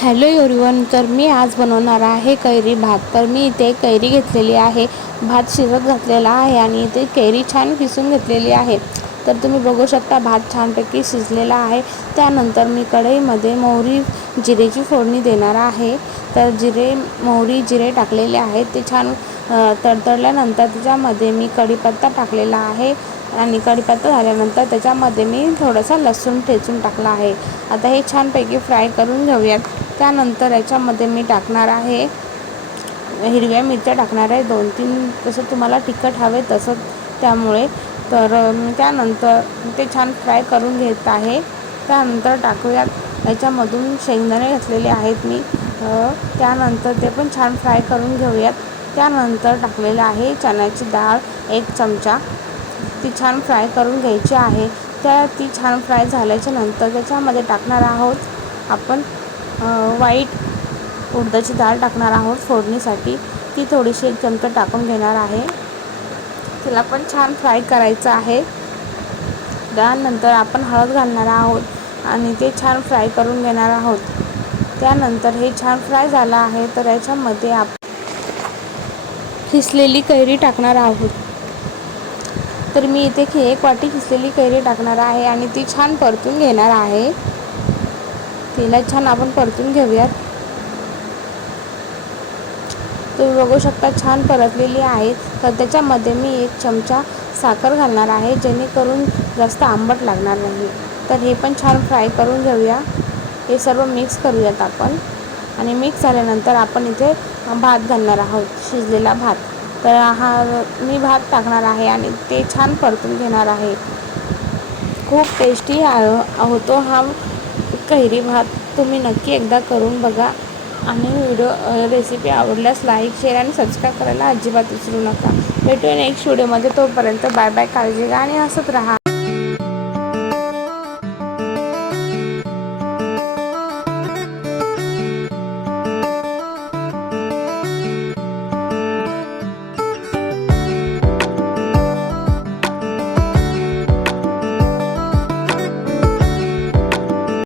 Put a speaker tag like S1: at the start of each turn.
S1: Hello everyone तर मी आज बनवणार आहे कैरी भात. तर मी इथे कैरी घेतलेली आहे. भात शिजत घातलेला आहे आणि इथे कैरी छान किसून घेतलेली आहे. तर तुम्ही बघू शकता भात छानपैकी शिजलेला आहे. त्यानंतर मी कढईमध्ये मोहरी जिरेची फोडणी देणार आहे. तर जिरे मोहरी जिरे टाकलेले आहेत. ते छान तडतडल्यानंतर त्याच्यामध्ये मी कढीपत्ता टाकलेला आहे आणि कढीपत्ता झाल्यानंतर त्याच्यामध्ये मी थोडंसं लसूण ठेचून टाकला आहे. आता हे छानपैकी फ्राय करून घेऊयात. त्यानंतर याच्यामध्ये मी टाकणार आहे हिरव्या मिरच्या टाकणार आहे दोन तीन तसं तुम्हाला तिखट हवे तसं त्यामुळे. तर त्यानंतर ते छान फ्राय करून घेत आहे. त्यानंतर टाकूयात याच्यामधून शेंगदाणे घातलेले आहेत मी. त्यानंतर ते पण छान फ्राय करून घेऊयात. त्यानंतर टाकलेलं आहे चण्याची डाळ एक चमचा. ती छान फ्राय करून घ्यायची आहे. त्या ती छान फ्राय झाल्याच्यानंतर त्याच्यामध्ये टाकणार आहोत आपण वाईट उडदाची डाळ टाकणार आहोत फोडणीसाठी. ती थोडीशी एक चमचा टाकून घेणार आहे. तिला पण छान फ्राय करायचं आहे. त्यानंतर आपण हळद घालणार आहोत आणि ते छान फ्राय करून घेणार आहोत. त्यानंतर हे छान फ्राय झालं आहे तर याच्यामध्ये आप खिसलेली कैरी टाकणार आहोत. तर मी इथे एक वाटी खिसलेली कैरी टाकणार आहे आणि ती छान परतून घेणार आहे. तिला छान आपण परतून घेऊयात. तुम्ही बघू शकता छान परतलेली आहे तर त्याच्यामध्ये मी एक चमचा साखर घालणार आहे जेणेकरून जास्त आंबट लागणार नाही. तर हे पण छान फ्राय करून घेऊया. हे सर्व मिक्स करूयात आपण. आणि मिक्स झाल्यानंतर आपण इथे भात घालणार आहोत शिजलेला भात. तर हा मी भात टाकणार आहे आणि ते छान परतून घेणार आहे. खूप टेस्टी होतो हा कैरी भात तुम्ही नक्की एकदा करून बघा. आणि व्हिडिओ रेसिपी आवडल्यास लाईक शेअर आणि सबस्क्राईब करायला अजिबात विसरू नका. भेटूया नेक्स्ट व्हिडिओमध्ये तोपर्यंत बाय बाय काळजी घ्या आणि हसत राहा.